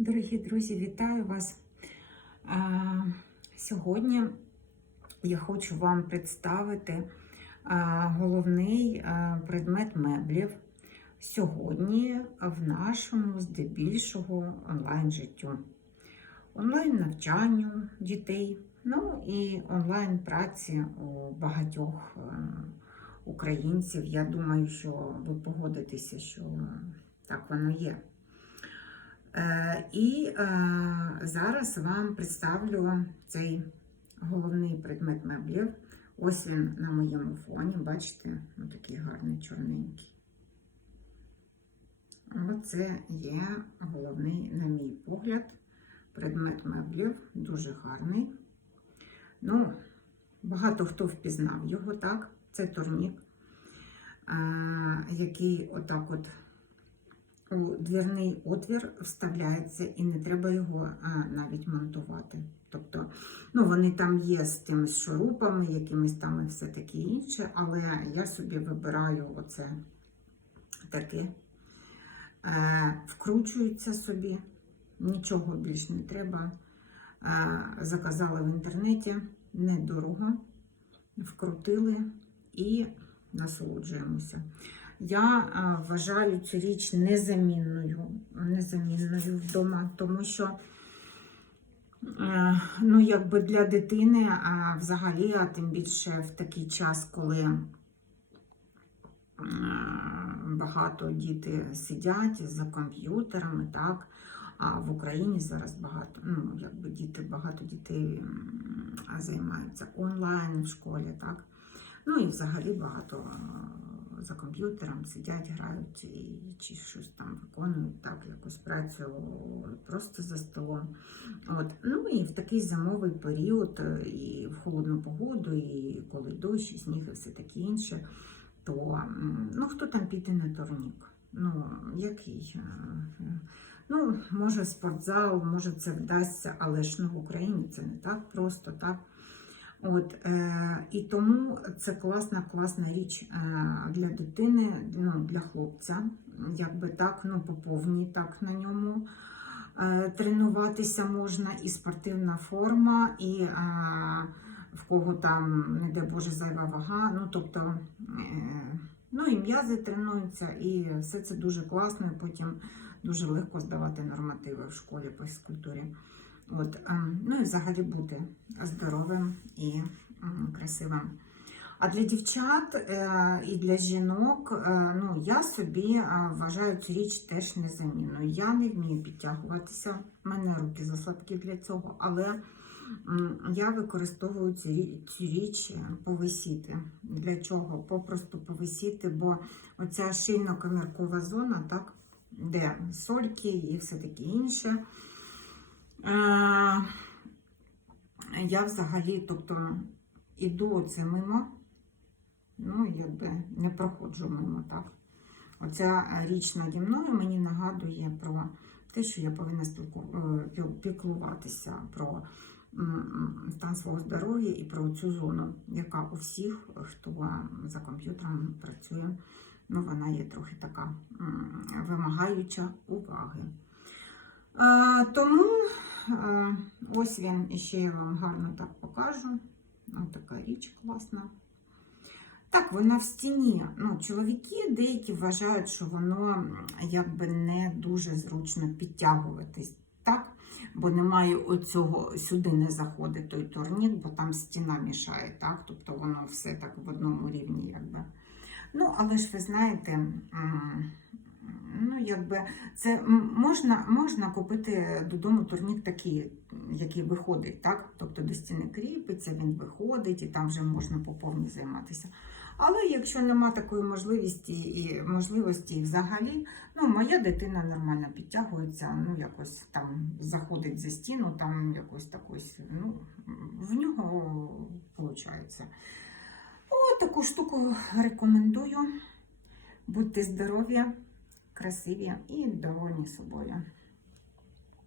Дорогі друзі, вітаю вас. Сьогодні я хочу вам представити головний предмет меблів сьогодні в нашому здебільшого онлайн-життю, онлайн-навчанню дітей, ну і онлайн-праці у багатьох українців. Я думаю, що ви погодитеся, що так воно є. Е, І е, зараз вам представлю цей головний предмет меблів. Ось він на моєму фоні, бачите, ну, такий гарний чорненький. Оце є головний, на мій погляд, предмет меблів, дуже гарний. Ну, багато хто впізнав його, так? Це турнік, е, який отак от у двірний отвір вставляється і не треба його а, навіть монтувати. Тобто, ну, вони там є з тими шурупами, якимись там і все таке інше, але я собі вибираю оце таке. Е, вкручується собі, нічого більш не треба. Е, заказала в інтернеті недорого, вкрутили і насолоджуємося. Я а, вважаю цю річ незамінною, незамінною вдома, тому що е, ну, якби для дитини, а взагалі, а тим більше в такий час, коли е, багато діти сидять за комп'ютерами, так, а в Україні зараз багато, ну, якби діти, багато дітей займаються онлайн в школі, так. Ну і взагалі багато за комп'ютером сидять, грають і чи щось там виконують, так, якусь працю просто за столом. От. Ну і в такий зимовий період, е, і в холодну погоду, і коли дощ, і сніг, і все таке інше, то ну, хто там піде на турнік? Ну, який? Е, Ну, може спортзал, може це вдасться, але ж ну, в Україні це не так просто, так? От, е, І тому це класна, класна річ е, для дитини, ну, для хлопця. Якби так, ну, по повній так на ньому е, тренуватися можна, і спортивна форма, і е, в кого там, не дай Боже, зайва вага. Ну, тобто, е, ну, і м'язи тренуються, і все це дуже класно, і потім дуже легко здавати нормативи в школі по фізкультурі. От, ем, ну і взагалі бути здоровим і красивим. А для дівчат е, і для жінок, е, ну, я собі е, вважаю цю річ теж незамінною. Я не вмію підтягуватися, в мене руки заслабкі для цього, але я використовую цю, річ повисіти. Для чого? Попросту повисіти, бо оця шийно-коміркова зона, так, де сольки і все таке інше. Е, Я взагалі, тобто, іду оце мимо, ну, якби не проходжу мимо, так. Оця річ наді мною мені нагадує про те, що я повинна е, піклуватися про стан свого здоров'я і про цю зону, яка у всіх, хто за комп'ютером працює, ну, вона є трохи така вимагаюча уваги. Тому ось він, ще я вам гарно так покажу. Ось така річ класна. Так, вона в стіні. Ну, чоловіки деякі вважають, що воно якби не дуже зручно підтягуватись, так? Бо немає оцього, сюди не заходить той турнік, бо там стіна мішає, так? Тобто воно все так в одному рівні, якби. Ну, але ж ви знаєте, ну, якби це можна, можна купити додому турнік такий, який виходить, так? Тобто до стіни кріпиться, він виходить, і там вже можна по повній займатися. Але якщо нема такої можливості і можливості взагалі, ну моя дитина нормально підтягується, ну якось там заходить за стіну, там якось такось, ну в нього виходить. О, таку штуку рекомендую. Будьте здорові, красиві і довольні собою.